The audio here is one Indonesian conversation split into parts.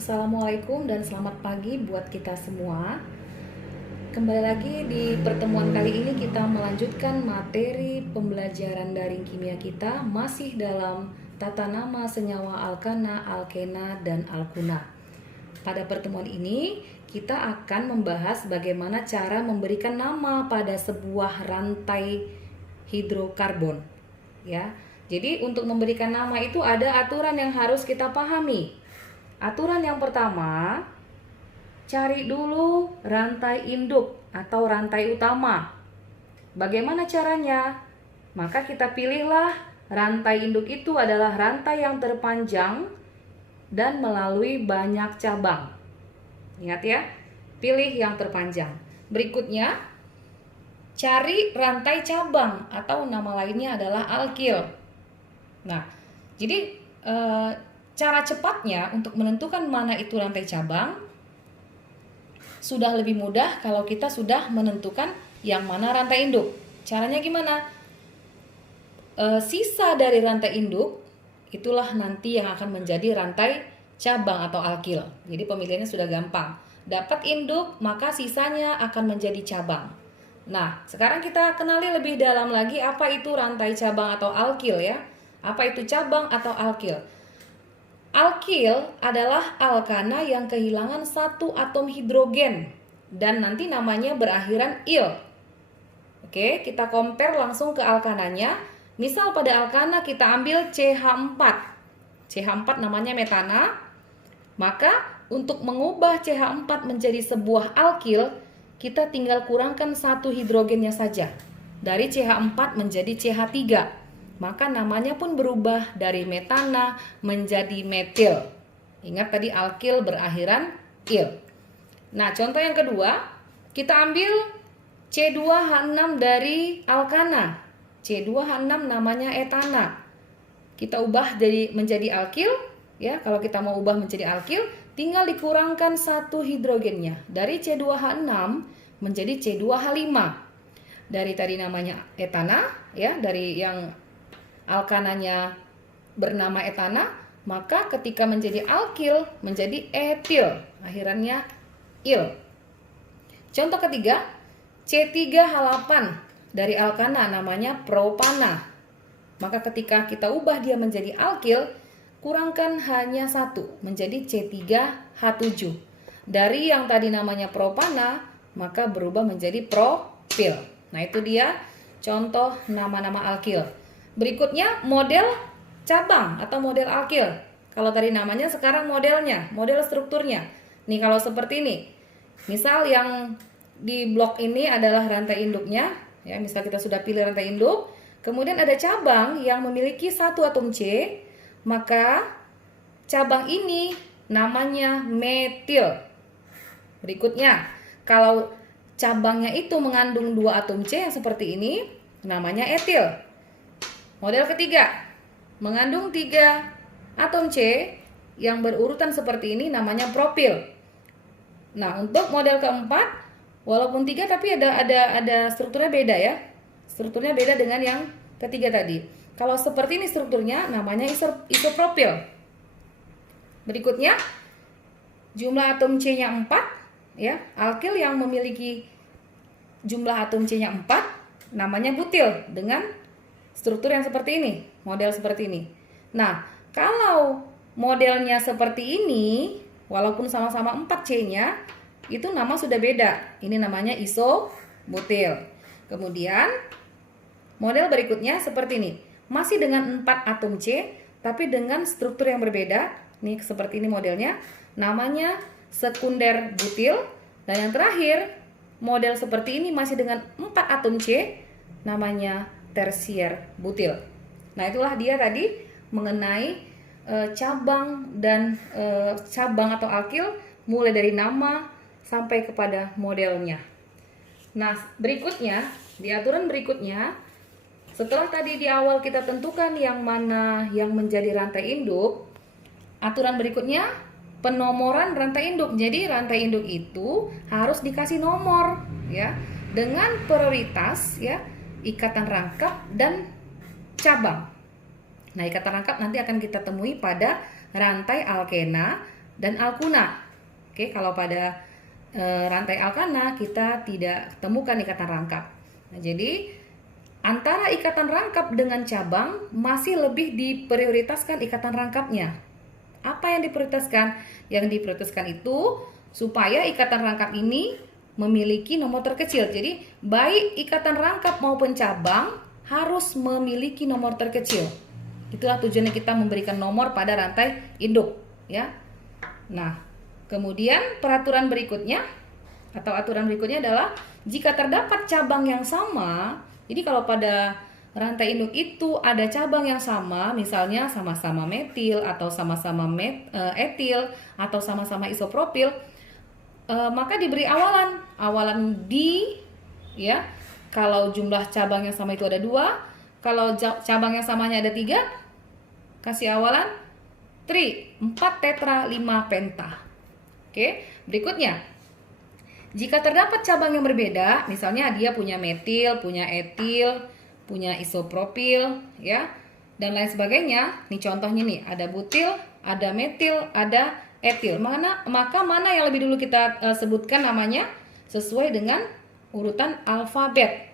Assalamualaikum dan selamat pagi buat kita semua. Kembali lagi di pertemuan kali ini kita melanjutkan materi pembelajaran daring kimia kita masih dalam tata nama senyawa alkana, alkena, dan alkuna. Pada pertemuan ini kita akan membahas bagaimana cara memberikan nama pada sebuah rantai hidrokarbon. Ya, jadi untuk memberikan nama itu ada aturan yang harus kita pahami. Aturan yang pertama, cari dulu rantai induk atau rantai utama. Bagaimana caranya? Maka kita pilihlah rantai induk itu adalah rantai yang terpanjang dan melalui banyak cabang. Ingat ya, pilih yang terpanjang. Berikutnya, cari rantai cabang atau nama lainnya adalah alkil. Nah, jadi cara cepatnya untuk menentukan mana itu rantai cabang sudah lebih mudah kalau kita sudah menentukan yang mana rantai induk. Caranya gimana? Sisa dari rantai induk itulah nanti yang akan menjadi rantai cabang atau alkil. Jadi pemilihannya sudah gampang. Dapat induk, maka sisanya akan menjadi cabang. Nah, sekarang kita kenali lebih dalam lagi apa itu rantai cabang atau alkil ya. Apa itu cabang atau alkil? Alkil adalah alkana yang kehilangan satu atom hidrogen dan nanti namanya berakhiran il. Oke, kita compare langsung ke alkananya. Misal pada alkana kita ambil CH4. CH4 namanya metana. Maka untuk mengubah CH4 menjadi sebuah alkil, kita tinggal kurangkan satu hidrogennya saja. Dari CH4 menjadi CH3. Maka namanya pun berubah dari metana menjadi metil. Ingat tadi alkil berakhiran il. Nah, contoh yang kedua, kita ambil C2H6 dari alkana. C2H6 namanya etana. Kita ubah menjadi alkil, ya. Kalau kita mau ubah menjadi alkil, tinggal dikurangkan satu hidrogennya. Dari C2H6 menjadi C2H5. Dari tadi namanya etana, ya, dari yang alkananya bernama etana, maka ketika menjadi alkil menjadi etil, akhirannya il. Contoh ketiga, C3H8 dari alkana namanya propana. Maka ketika kita ubah dia menjadi alkil, kurangkan hanya satu menjadi C3H7. Dari yang tadi namanya propana, maka berubah menjadi propil. Nah, itu dia contoh nama-nama alkil. Berikutnya model cabang atau model alkil. Kalau tadi namanya, sekarang modelnya, model strukturnya. Nih kalau seperti ini. Misal yang di blok ini adalah rantai induknya, ya, misal kita sudah pilih rantai induk, kemudian ada cabang yang memiliki satu atom C, maka cabang ini namanya metil. Berikutnya, kalau cabangnya itu mengandung dua atom C yang seperti ini, namanya etil. Model ketiga, mengandung 3 atom C yang berurutan seperti ini namanya propil. Nah, untuk model keempat, walaupun 3 tapi ada strukturnya beda ya. Strukturnya beda dengan yang ketiga tadi. Kalau seperti ini strukturnya namanya isopropil. Berikutnya, jumlah atom C-nya 4 ya. Alkil yang memiliki jumlah atom C-nya 4 namanya butil dengan struktur yang seperti ini, model seperti ini. Nah, kalau modelnya seperti ini, walaupun sama-sama 4 C-nya, itu nama sudah beda. Ini namanya isobutil. Kemudian, model berikutnya seperti ini. Masih dengan 4 atom C, tapi dengan struktur yang berbeda. Nih, seperti ini modelnya. Namanya sekunder butil. Dan yang terakhir, model seperti ini masih dengan 4 atom C, namanya tersier butil. Nah, itulah dia tadi mengenai cabang dan cabang atau alkil mulai dari nama sampai kepada modelnya. Nah, berikutnya di aturan berikutnya, setelah tadi di awal kita tentukan yang mana yang menjadi rantai induk, aturan berikutnya penomoran rantai induk. Jadi rantai induk itu harus dikasih nomor ya, dengan prioritas ya, ikatan rangkap dan cabang. Nah, ikatan rangkap nanti akan kita temui pada rantai alkena dan alkuna. Oke, kalau pada rantai alkana kita tidak temukan ikatan rangkap. Nah, jadi antara ikatan rangkap dengan cabang masih lebih diprioritaskan ikatan rangkapnya. Apa yang diprioritaskan? Yang diprioritaskan itu supaya ikatan rangkap ini memiliki nomor terkecil. Jadi baik ikatan rangkap maupun cabang harus memiliki nomor terkecil. Itulah tujuannya kita memberikan nomor pada rantai induk, ya. Nah, kemudian peraturan berikutnya atau aturan berikutnya adalah jika terdapat cabang yang sama. Jadi kalau pada rantai induk itu ada cabang yang sama, misalnya sama-sama metil atau sama-sama etil atau sama-sama isopropil, maka diberi awalan di, ya. Kalau jumlah cabang yang sama itu ada 2, kalau cabang yang samanya ada 3, kasih awalan 4 tetra 5 penta. Oke, berikutnya. Jika terdapat cabang yang berbeda, misalnya dia punya metil, punya etil, punya isopropil, ya, dan lain sebagainya. Nih contohnya nih, ada butil, ada metil, ada etil. Maka mana yang lebih dulu kita sebutkan namanya sesuai dengan urutan alfabet.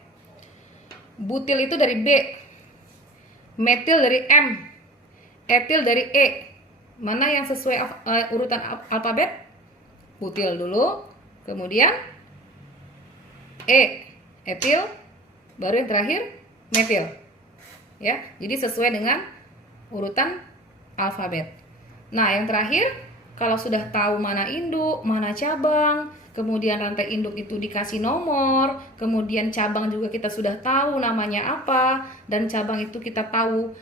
Butil itu dari B, metil dari M, etil dari E. Mana yang sesuai urutan alfabet? Butil dulu, kemudian E, etil, baru yang terakhir metil. Ya, jadi sesuai dengan urutan alfabet. Nah, yang terakhir, kalau sudah tahu mana induk, mana cabang, kemudian rantai induk itu dikasih nomor, kemudian cabang juga kita sudah tahu namanya apa, dan cabang itu kita tahu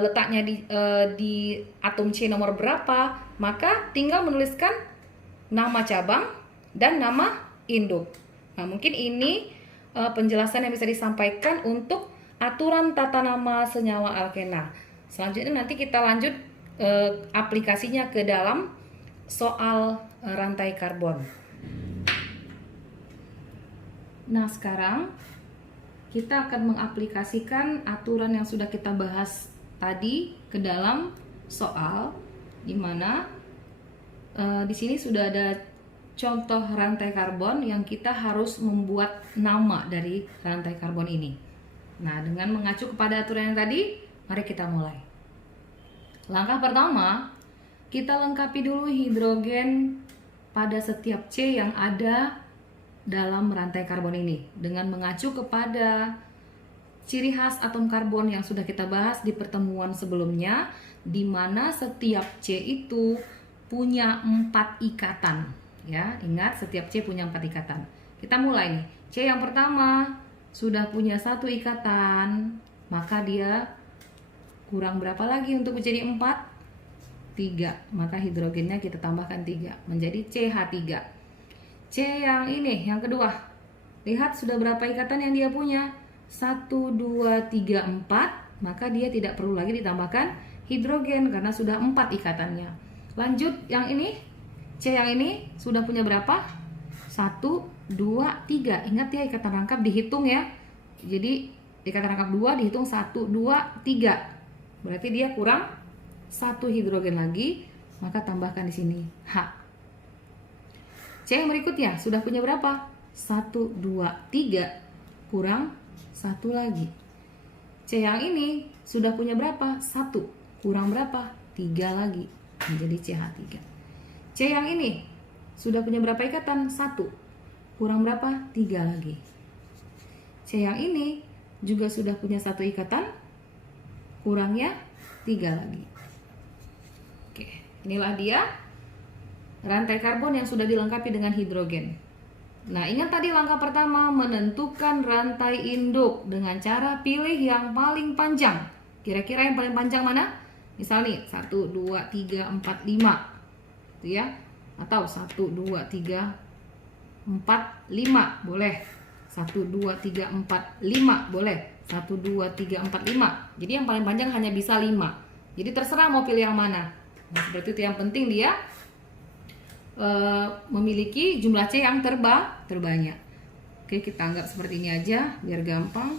letaknya di atom C nomor berapa, maka tinggal menuliskan nama cabang dan nama induk. Nah, mungkin ini penjelasan yang bisa disampaikan untuk aturan tata nama senyawa alkena. Selanjutnya nanti kita lanjut aplikasinya ke dalam soal rantai karbon. Nah, sekarang kita akan mengaplikasikan aturan yang sudah kita bahas tadi ke dalam soal, di mana di sini sudah ada contoh rantai karbon yang kita harus membuat nama dari rantai karbon ini. Nah, dengan mengacu kepada aturan yang tadi, mari kita mulai. Langkah pertama, kita lengkapi dulu hidrogen pada setiap C yang ada dalam rantai karbon ini dengan mengacu kepada ciri khas atom karbon yang sudah kita bahas di pertemuan sebelumnya, di mana setiap C itu punya 4 ikatan. Ya, ingat setiap C punya 4 ikatan. Kita mulai nih. C yang pertama sudah punya 1 ikatan, maka dia kurang berapa lagi untuk menjadi 4? 3. Maka hidrogennya kita tambahkan 3 menjadi CH3. C yang ini, yang kedua. Lihat sudah berapa ikatan yang dia punya? 1, 2, 3, 4. Maka dia tidak perlu lagi ditambahkan hidrogen karena sudah 4 ikatannya. Lanjut yang ini. C yang ini sudah punya berapa? 1, 2, 3. Ingat ya, ikatan rangkap dihitung ya. Jadi ikatan rangkap 2 dihitung 1, 2, 3. Berarti dia kurang 1 hidrogen lagi, maka tambahkan di sini H. C yang berikutnya sudah punya berapa? 1, 2, 3 kurang 1 lagi. C yang ini sudah punya berapa? 1 kurang berapa? 3 lagi menjadi CH3. C yang ini sudah punya berapa ikatan? 1 kurang berapa? 3 lagi. C yang ini juga sudah punya 1 ikatan, kurangnya 3 lagi. Oke, inilah dia rantai karbon yang sudah dilengkapi dengan hidrogen. Nah, ingat tadi langkah pertama, menentukan rantai induk dengan cara pilih yang paling panjang. Kira-kira yang paling panjang mana? Misal nih, 1, 2, 3, 4, 5. Itu ya. Atau 1, 2, 3, 4, 5. Boleh. 1, 2, 3, 4, 5. Boleh. 1, 2, 3, 4, 5. Jadi yang paling panjang hanya bisa 5. Jadi terserah mau pilih yang mana. Nah, seperti itu, yang penting dia memiliki jumlah C yang terbanyak. Oke, kita anggap seperti ini aja biar gampang.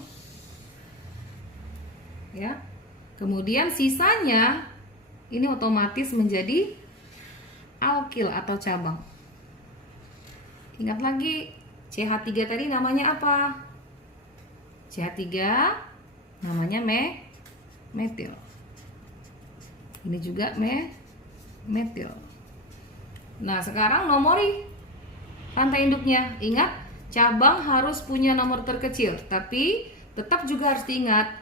Ya. Kemudian sisanya ini otomatis menjadi alkil atau cabang. Ingat lagi, CH3 tadi namanya apa? CH3 namanya metil. Ini juga metil. Nah, sekarang nomori rantai induknya. Ingat, cabang harus punya nomor terkecil, tapi tetap juga harus diingat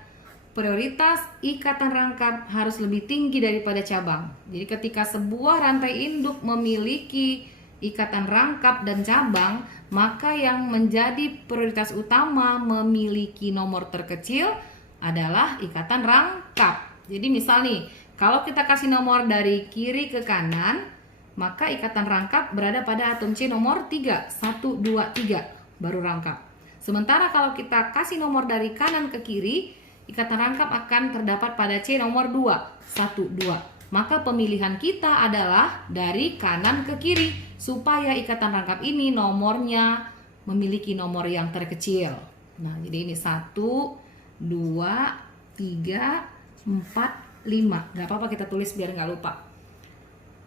prioritas ikatan rangkap harus lebih tinggi daripada cabang. Jadi ketika sebuah rantai induk memiliki ikatan rangkap dan cabang, maka yang menjadi prioritas utama memiliki nomor terkecil adalah ikatan rangkap. Jadi misal nih, kalau kita kasih nomor dari kiri ke kanan, maka ikatan rangkap berada pada atom C nomor 3, 1, 2, 3, baru rangkap. Sementara kalau kita kasih nomor dari kanan ke kiri, ikatan rangkap akan terdapat pada C nomor 2, 1, 2. Maka pemilihan kita adalah dari kanan ke kiri, supaya ikatan rangkap ini nomornya memiliki nomor yang terkecil. Nah, jadi ini 1, 2, 3, 4, 5. Gak apa-apa kita tulis biar nggak lupa.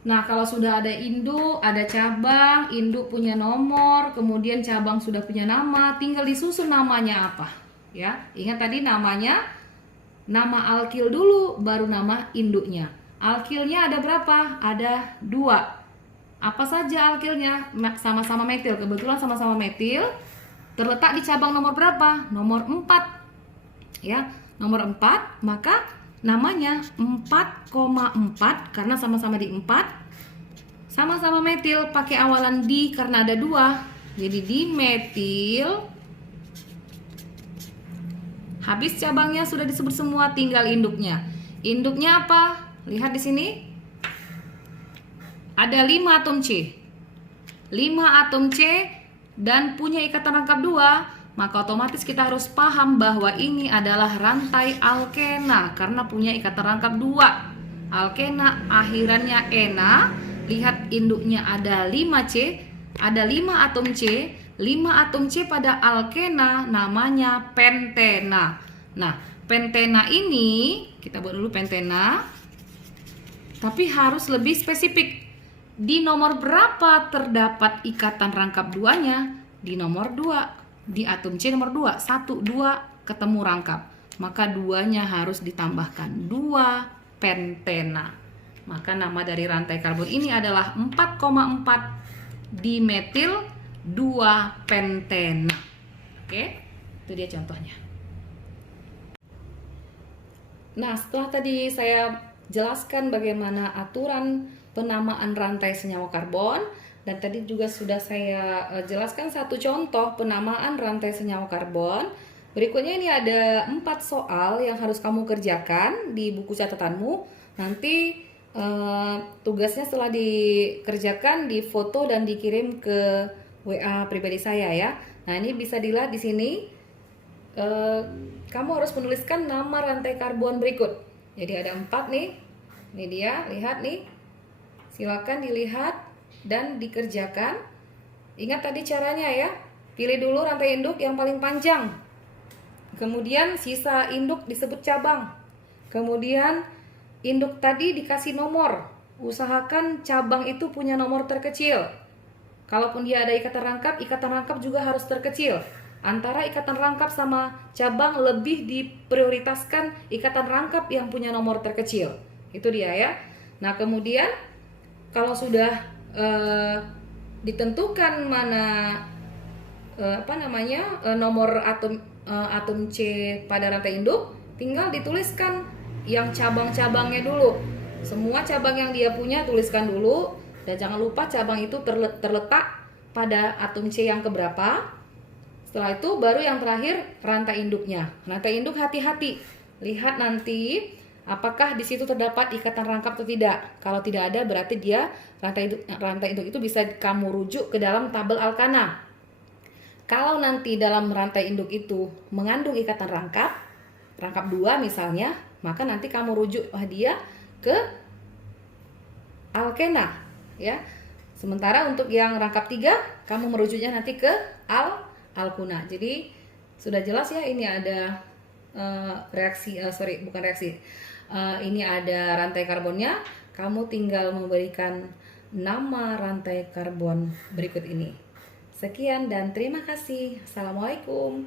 Nah, kalau sudah ada induk, ada cabang, induk punya nomor, kemudian cabang sudah punya nama, tinggal disusun namanya apa. Ya, ingat tadi namanya, nama alkil dulu, baru nama induknya. Alkilnya ada berapa? Ada 2. Apa saja alkilnya? Sama-sama metil. Kebetulan sama-sama metil. Terletak di cabang nomor berapa? Nomor 4. Ya, nomor 4, maka namanya 4,4 karena sama-sama di 4. Sama-sama metil, pakai awalan di karena ada 2. Jadi dimetil. Habis cabangnya sudah disebut semua, tinggal induknya. Induknya apa? Lihat di sini. Ada 5 atom C. 5 atom C dan punya ikatan rangkap 2, maka otomatis kita harus paham bahwa ini adalah rantai alkena karena punya ikatan rangkap 2. Alkena akhirannya ena. Lihat induknya ada 5C, ada 5 atom C. 5 atom C pada alkena namanya pentena. Nah, pentena ini kita buat dulu pentena. Tapi harus lebih spesifik. Di nomor berapa terdapat ikatan rangkap 2-nya? Di nomor 2. Di atom C nomor 2. 1, 2 ketemu rangkap. Maka 2-nya harus ditambahkan. 2 pentena. Maka nama dari rantai karbon ini adalah 4,4 dimetil 2 pentena. Oke, itu dia contohnya. Nah, setelah tadi saya jelaskan bagaimana aturan penamaan rantai senyawa karbon, dan tadi juga sudah saya jelaskan satu contoh penamaan rantai senyawa karbon. Berikutnya ini ada 4 soal yang harus kamu kerjakan di buku catatanmu. Nanti tugasnya setelah dikerjakan difoto dan dikirim ke WA pribadi saya ya. Nah, ini bisa dilihat di sini. Kamu harus menuliskan nama rantai karbon berikut. Jadi ada 4 nih. Ini dia, lihat nih. Silakan dilihat dan dikerjakan. Ingat tadi caranya ya. Pilih dulu rantai induk yang paling panjang. Kemudian sisa induk disebut cabang. Kemudian induk tadi dikasih nomor. Usahakan cabang itu punya nomor terkecil. Kalaupun dia ada ikatan rangkap juga harus terkecil. Antara ikatan rangkap sama cabang lebih diprioritaskan ikatan rangkap yang punya nomor terkecil. Itu dia ya. Nah, kemudian kalau sudah ditentukan mana nomor atom C pada rantai induk, tinggal dituliskan yang cabang-cabangnya dulu. Semua cabang yang dia punya tuliskan dulu. Dan jangan lupa cabang itu terletak pada atom C yang keberapa. Setelah itu baru yang terakhir rantai induknya. Rantai induk hati-hati. Lihat nanti apakah di situ terdapat ikatan rangkap atau tidak. Kalau tidak ada berarti dia rantai induk itu bisa kamu rujuk ke dalam tabel alkana. Kalau nanti dalam rantai induk itu mengandung ikatan rangkap 2 misalnya, maka nanti kamu rujuk dia ke alkena. Ya, sementara untuk yang rangkap 3 kamu merujuknya nanti ke alkuna. Jadi sudah jelas ya, ini ada ini ada rantai karbonnya. Kamu tinggal memberikan nama rantai karbon berikut ini. Sekian dan terima kasih. Assalamualaikum.